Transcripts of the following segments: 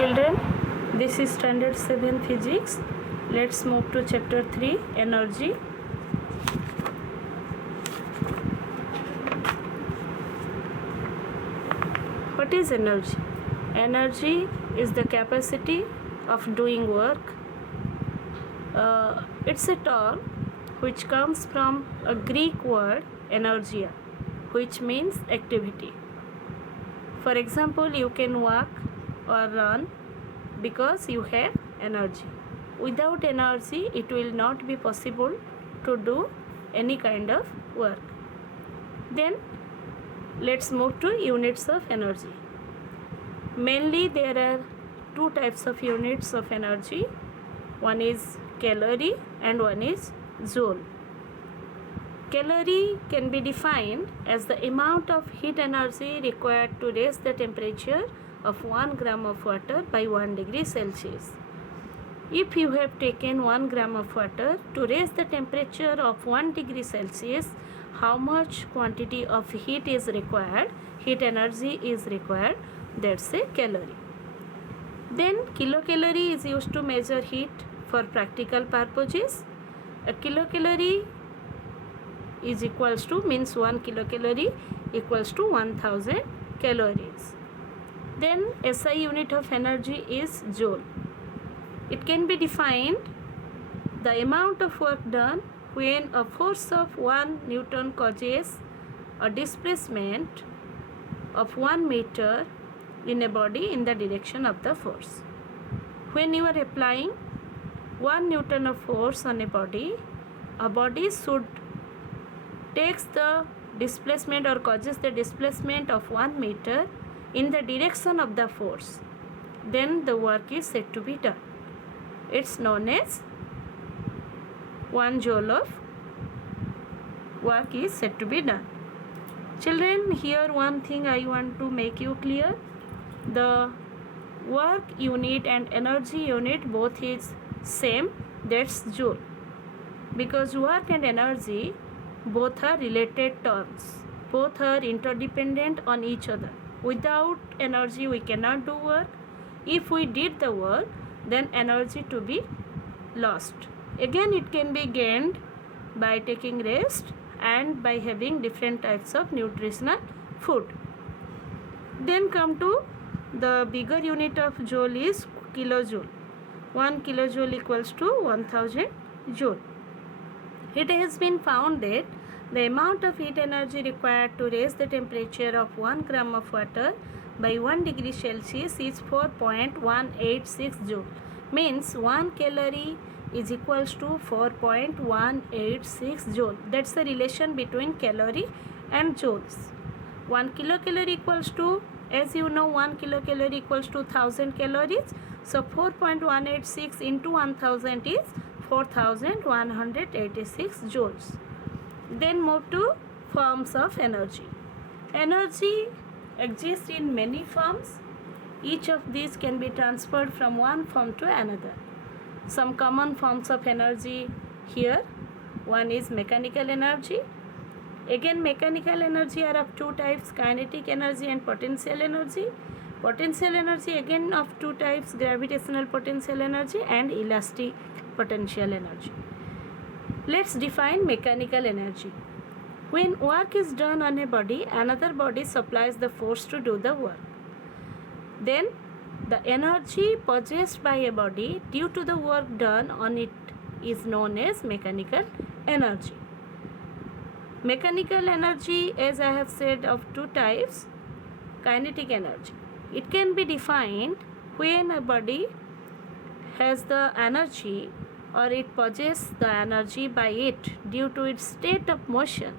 Children, this is standard 7 physics. Let's move to chapter 3 energy. What is energy? Energy is the capacity of doing work. It's a term which comes from a Greek word energia, which means activity. For example, you can walk or run because you have energy. Without energy, it will not be possible to do any kind of work. Then let's move to units of energy. Mainly there are two types of units of energy. One is calorie and one is joule. Calorie can be defined as the amount of heat energy required to raise the temperature of 1 gram of water by 1 degree Celsius. If you have taken 1 gram of water to raise the temperature of 1 degree Celsius, how much quantity of heat is required, heat energy is required, that's a calorie. Then kilocalorie is used to measure heat for practical purposes. A kilocalorie is equals to, means 1 kilocalorie equals to 1000 calories. Then SI unit of energy is joule. It can be defined the amount of work done when a force of 1 Newton causes a displacement of 1 meter in a body in the direction of the force. When you are applying 1 Newton of force on a body should takes the displacement or causes the displacement of 1 meter in the direction of the force. Then the work is said to be done. It's known as 1 joule of work is said to be done. Children, here one thing I want to make you clear. The work unit and energy unit both is same, that's joule. Because work and energy both are related terms. Both are interdependent on each other. Without energy we cannot do work. If we did the work, then energy to be lost. Again, it can be gained by taking rest and by having different types of nutritional food. Then come to the bigger unit of joule is kilojoule. 1 kilojoule equals to 1000 joule. It has been found that the amount of heat energy required to raise the temperature of 1 gram of water by 1 degree Celsius is 4.186 joule. Means 1 calorie is equals to 4.186 joule. That's the relation between calorie and joules. 1 kilocalorie equals to, as you know, 1 kilocalorie equals to 1000 calories. So 4.186 into 1000 is 4186 joules. Then move to forms of energy. Energy exists in many forms. Each of these can be transferred from one form to another. Some common forms of energy here. One is mechanical energy. Again, mechanical energy are of two types, kinetic energy and potential energy. Potential energy again of two types, gravitational potential energy and elastic potential energy. Let's define mechanical energy. When work is done on a body, another body supplies the force to do the work. Then the energy possessed by a body due to the work done on it is known as mechanical energy. Mechanical energy, as I have said, of two types, kinetic energy. It can be defined when a body has the energy or it possesses the energy by it due to its state of motion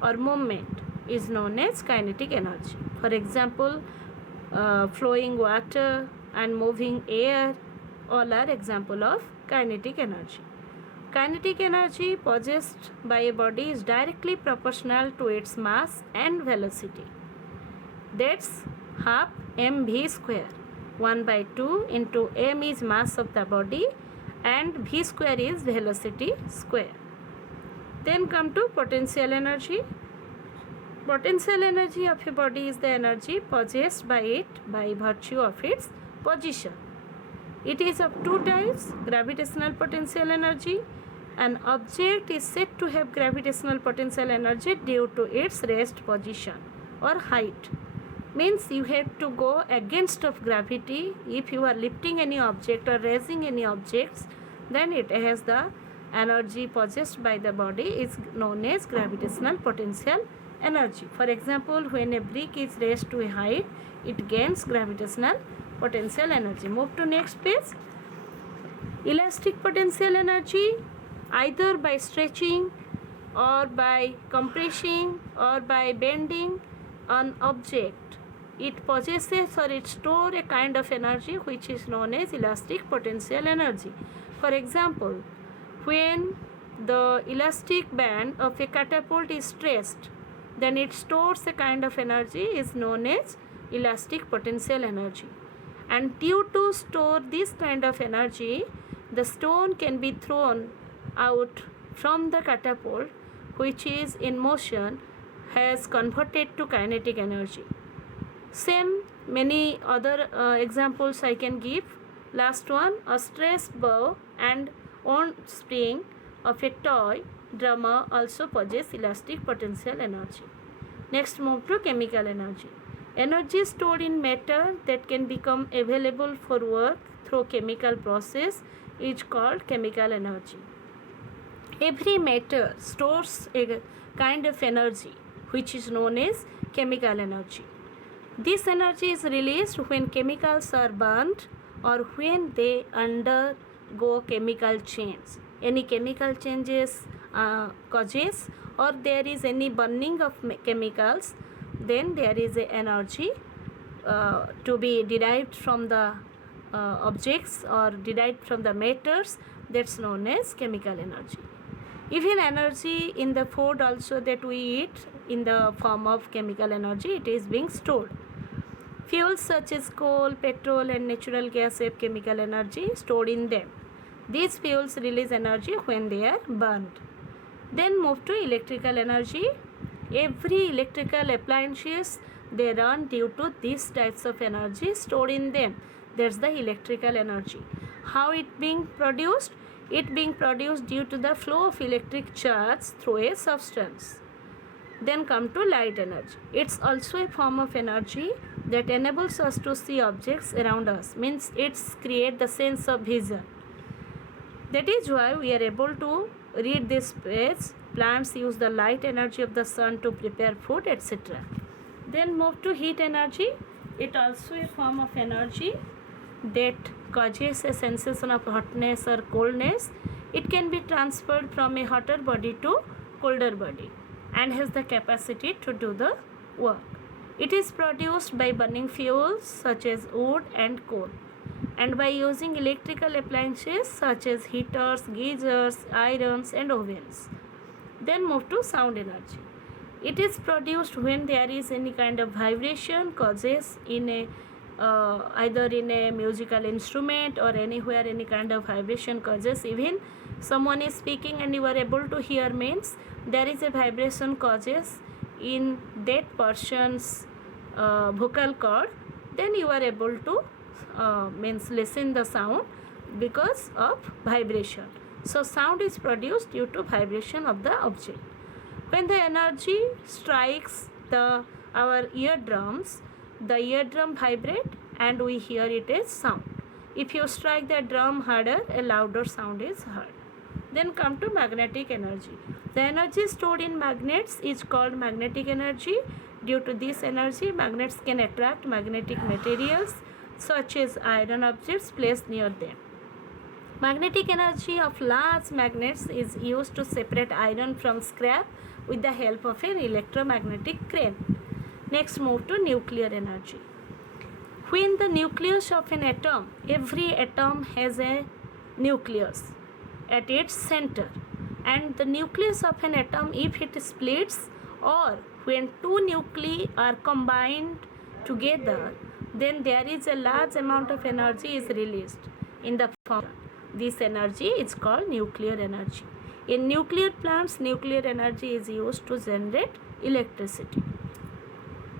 or movement is known as kinetic energy. For example, flowing water and moving air all are example of kinetic energy. Kinetic energy possessed by a body is directly proportional to its mass and velocity. That's half mv square. 1 by 2 into m is mass of the body and v square is velocity square. Then come to potential energy. Potential energy of a body is the energy possessed by it by virtue of its position. It is of two types: gravitational potential energy. An object is said to have gravitational potential energy due to its rest position or height. Means you have to go against of gravity. If you are lifting any object or raising any objects, then it has the energy possessed by the body is known as gravitational potential energy. For example, when a brick is raised to a height, it gains gravitational potential energy. Move to next page. Elastic potential energy, either by stretching or by compressing or by bending an object, it possesses or it stores a kind of energy which is known as elastic potential energy. For example, when the elastic band of a catapult is stretched, then it stores a kind of energy is known as elastic potential energy. And due to store this kind of energy, the stone can be thrown out from the catapult, which is in motion, has converted to kinetic energy. Same many other examples I can give. Last one, a stressed bow and on spring of a toy drummer also possess elastic potential energy. Next, move to chemical energy. Energy stored in matter that can become available for work through chemical process is called chemical energy. Every matter stores a kind of energy which is known as chemical energy. This energy is released when chemicals are burnt or when they undergo chemical change. Any chemical changes causes or there is any burning of chemicals, then there is a energy to be derived from the objects or derived from the matters, that's known as chemical energy. Even energy in the food also that we eat in the form of chemical energy, it is being stored. Fuels such as coal, petrol and natural gas have chemical energy stored in them. These fuels release energy when they are burned. Then move to electrical energy. Every electrical appliances, they run due to these types of energy stored in them. That's the electrical energy. How it being produced? It being produced due to the flow of electric charge through a substance. Then come to light energy. It's also a form of energy that enables us to see objects around us. Means it's create the sense of vision. That is why we are able to read this page. Plants use the light energy of the sun to prepare food, etc. Then move to heat energy. It also a form of energy that causes a sensation of hotness or coldness. It can be transferred from a hotter body to colder body and has the capacity to do the work. It is produced by burning fuels such as wood and coal and by using electrical appliances such as heaters, geysers, irons and ovens. Then move to sound energy. It is produced when there is any kind of vibration causes in a either in a musical instrument or anywhere any kind of vibration causes. Even someone is speaking and you are able to hear, means there is a vibration causes in that person's vocal cord, then you are able to means listen the sound because of vibration. So sound is produced due to vibration of the object. When the energy strikes our eardrums, the eardrum vibrate and we hear it as sound. If you strike the drum harder, a louder sound is heard. Then come to magnetic energy. The energy stored in magnets is called magnetic energy. Due to this energy, magnets can attract magnetic materials such as iron objects placed near them. Magnetic energy of large magnets is used to separate iron from scrap with the help of an electromagnetic crane. Next, move to nuclear energy. When the nucleus of an atom, every atom has a nucleus at its center, and the nucleus of an atom, if it splits or when two nuclei are combined together, then there is a large amount of energy is released in the form. This energy is called nuclear energy. In nuclear plants, nuclear energy is used to generate electricity.